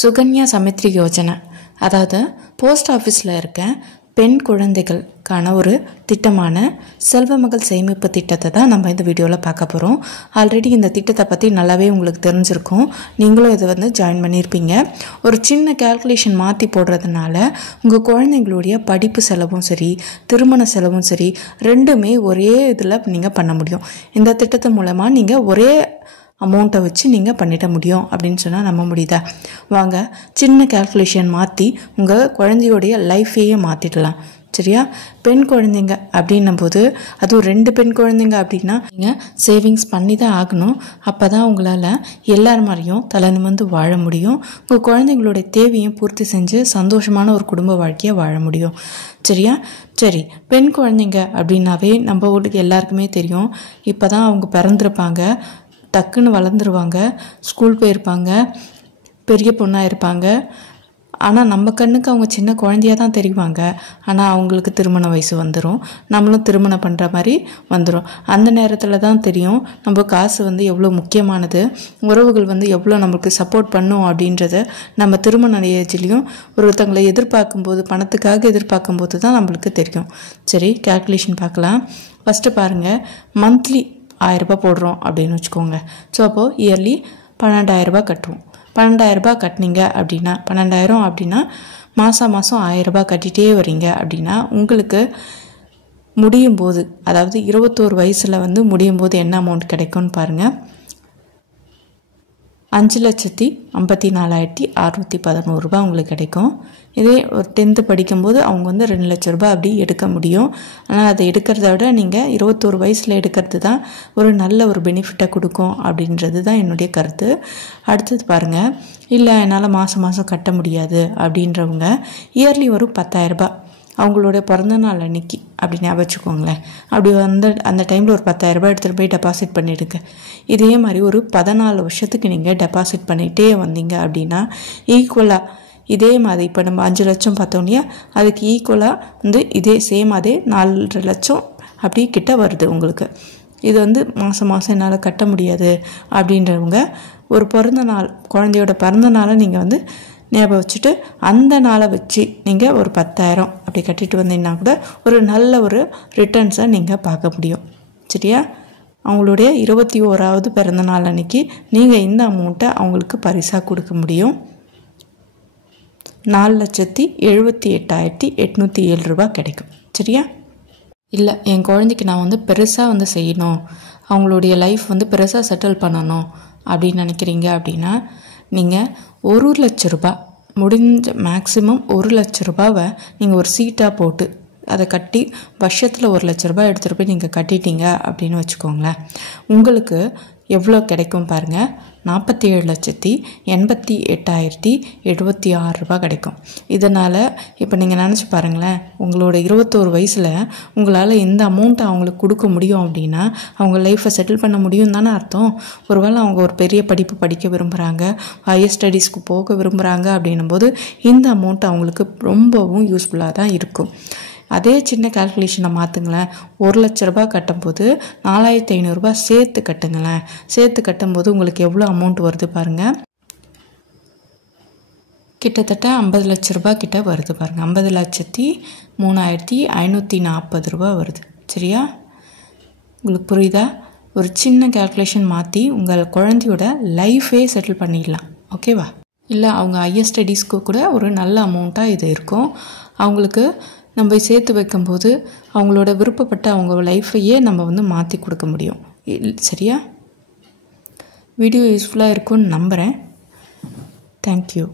சுகன்யா சமித்ரி யோஜனா, அதாவது போஸ்ட் ஆஃபீஸில் இருக்க பெண் குழந்தைகளுக்கான ஒரு திட்டமான செல்வமகள் சேமிப்பு திட்டத்தை தான் நம்ம இந்த வீடியோவில் பார்க்க போகிறோம். ஆல்ரெடி இந்த திட்டத்தை பற்றி நல்லாவே உங்களுக்கு தெரிஞ்சிருக்கும். நீங்களும் இதை ஜாயின் பண்ணியிருப்பீங்க. ஒரு சின்ன கேல்குலேஷன் மாற்றி போடுறதுனால உங்கள் குழந்தைங்களுடைய படிப்பு செலவும் சரி, திருமண செலவும் சரி, ரெண்டுமே ஒரே இதில் நீங்கள் பண்ண முடியும். இந்த திட்டத்து மூலமாக நீங்கள் ஒரே அமௌண்ட்டை வச்சு நீங்கள் பண்ணிட முடியும் அப்படின்னு சொன்னால் நம்ப முடியுதா? வாங்க, சின்ன கேல்குலேஷன் மாற்றி உங்கள் குழந்தையோடைய லைஃபையே மாற்றிடலாம். சரியா? பெண் குழந்தைங்க அப்படின்னும் போது, அதுவும் 2 பெண் குழந்தைங்க அப்படின்னா நீங்கள் சேவிங்ஸ் பண்ணி தான் ஆகணும். அப்போ தான் உங்களால் எல்லார் மாதிரியும் தலை நிமிர்ந்து வாழ முடியும். உங்கள் குழந்தைங்களுடைய தேவையும் பூர்த்தி செஞ்சு சந்தோஷமான ஒரு குடும்ப வாழ்க்கையை வாழ முடியும். சரியா? சரி, பெண் குழந்தைங்க அப்படின்னாவே நம்ம ஊருக்கு எல்லாருக்குமே தெரியும். இப்போ தான் அவங்க பிறந்திருப்பாங்க, டக்குன்னு வளர்ந்துருவாங்க, ஸ்கூல் போயிருப்பாங்க, பெரிய பொண்ணாக இருப்பாங்க. ஆனால் நம்ம கண்ணுக்கு அவங்க சின்ன குழந்தையாக தான் தெரிவாங்க. ஆனால் அவங்களுக்கு திருமண வயசு வந்துடும், நம்மளும் திருமணம் பண்ணுற மாதிரி வந்துடும். அந்த நேரத்தில் தான் தெரியும் நம்ம காசு எவ்வளோ முக்கியமானது, உறவுகள் எவ்வளோ நம்மளுக்கு சப்போர்ட் பண்ணும் அப்படின்றத நம்ம திருமண ஏஜ்லேயும் ஒருத்தங்களை எதிர்பார்க்கும்போது, பணத்துக்காக எதிர்பார்க்கும்போது தான் நம்மளுக்கு தெரியும். சரி, கேல்குலேஷன் பார்க்கலாம். ஃபஸ்ட்டு பாருங்கள், மந்த்லி 1000 ரூபாய் போடுறோம் அப்படின்னு வச்சுக்கோங்க. ஸோ அப்போது இயர்லி 12,000 ரூபாய் கட்டுவோம். 12,000 ரூபாய் கட்டினீங்க அப்படின்னா, 12,000 அப்படின்னா மாதம் 1000 ரூபாய் கட்டிகிட்டே வரீங்க அப்படின்னா உங்களுக்கு முடியும் போது, அதாவது 21 வயசில் முடியும் போது என்ன அமௌண்ட் கிடைக்கும்னு பாருங்கள். 5,54,611 ரூபாய் உங்களுக்கு கிடைக்கும். இதே ஒரு 10th படிக்கும்போது அவங்க 2 லட்ச ரூபாய் அப்படி எடுக்க முடியும். ஆனால் அதை எடுக்கிறத விட நீங்கள் 21 வயசில் எடுக்கிறது தான் ஒரு நல்ல ஒரு பெனிஃபிட்டை கொடுக்கும் அப்படின்றது தான் என்னுடைய கருத்து. அடுத்தது பாருங்கள், இல்லை என்னால் மாதம் கட்ட முடியாது அப்படின்றவங்க இயர்லி ஒரு 10,000 ரூபாய் அவங்களோட பிறந்தநாள் அன்னைக்கு அப்படி ஞாபகம் வச்சுக்கோங்களேன். அப்படி அந்த டைமில் ஒரு 10,000 ரூபாய் எடுத்துகிட்டு போய் டெபாசிட் பண்ணிவிடுங்க. இதே மாதிரி ஒரு 14 வருஷத்துக்கு நீங்கள் டெபாசிட் பண்ணிகிட்டே வந்தீங்க அப்படின்னா ஈக்குவலாக இதே மாதிரி, இப்போ நம்ம 5 லட்சம் பார்த்தோன்னே அதுக்கு ஈக்குவலாக இதே சேம் அதே 4.5 லட்சம் அப்படி கிட்ட வருது உங்களுக்கு. இது மாதம் என்னால் கட்ட முடியாது அப்படின்றவங்க ஒரு பிறந்த நாள், குழந்தையோட பிறந்த நாளை நீங்கள் ஞாபகம் வச்சுட்டு அந்த நாளை வச்சு நீங்கள் ஒரு 10,000 அப்படி கட்டிட்டு வந்தீங்கன்னா கூட ஒரு நல்ல ஒரு ரிட்டர்ன்ஸை நீங்கள் பார்க்க முடியும். சரியா? அவங்களுடைய 21வது பிறந்த நாள் அன்னைக்கு நீங்கள் இந்த அமௌண்ட்டை அவங்களுக்கு பரிசாக கொடுக்க முடியும். 4,78,807 ரூபாய் கிடைக்கும். சரியா? இல்லை, என் குழந்தைக்கு நான் பெருசாக செய்யணும், அவங்களுடைய லைஃப் பெருசாக செட்டில் பண்ணணும் அப்படின்னு நினைக்கிறீங்க அப்படின்னா நீங்கள் 1 லட்ச ரூபாய், முடிஞ்ச மேக்ஸிமம் 1 லட்ச ரூபாவை நீங்கள் ஒரு சீட்டாக போட்டு அதை கட்டி வருஷத்தில் 1 லட்ச ரூபாய் எடுத்துகிட்டு போய் நீங்கள் கட்டிட்டீங்க அப்படின்னு வச்சுக்கோங்களேன். உங்களுக்கு எவ்வளோ கிடைக்கும் பாருங்கள். 47,88,076 ரூபாய் கிடைக்கும். இதனால் இப்போ நீங்கள் நினச்சி பாருங்களேன், உங்களோட 21 வயசில் உங்களால் இந்த அமௌண்ட்டை அவங்களுக்கு கொடுக்க முடியும் அப்படின்னா அவங்க லைஃப்பை செட்டில் பண்ண முடியும் தானே அர்த்தம். ஒருவேளை அவங்க ஒரு பெரிய படிப்பு படிக்க விரும்புகிறாங்க, ஹையர் ஸ்டடீஸ்க்கு போக விரும்புகிறாங்க அப்படின்னும் போது இந்த அமௌண்ட் அவங்களுக்கு ரொம்பவும் யூஸ்ஃபுல்லாக தான் இருக்கும். அதே சின்ன கால்குலேஷனை மாற்றுங்களேன். 1 லட்ச ரூபாய் கட்டும்போது 4,500 ரூபாய் சேர்த்து கட்டுங்களேன். சேர்த்து கட்டும்போது உங்களுக்கு எவ்வளோ அமௌண்ட் வருது பாருங்கள். கிட்டத்தட்ட 50 லட்ச ரூபாய் கிட்ட வருது பாருங்கள். 50,03,540 ரூபாய் வருது. சரியா? உங்களுக்கு புரியுதா? ஒரு சின்ன கால்குலேஷன் மாற்றி உங்கள் குழந்தையோட லைஃபே செட்டில் பண்ணிடலாம். ஓகேவா? இல்லை, அவங்க ஹையர் ஸ்டடீஸ்க்கு கூட ஒரு நல்ல அமௌண்ட்டாக இது இருக்கும். அவங்களுக்கு நம்ம சேர்த்து வைக்கும்போது அவங்களோட விருப்பப்பட்ட அவங்க லைஃப்பையே நம்ம மாற்றி கொடுக்க முடியும். சரியா? வீடியோ யூஸ்ஃபுல்லாக இருக்கும்னு நம்புகிறேன். தேங்க்யூ.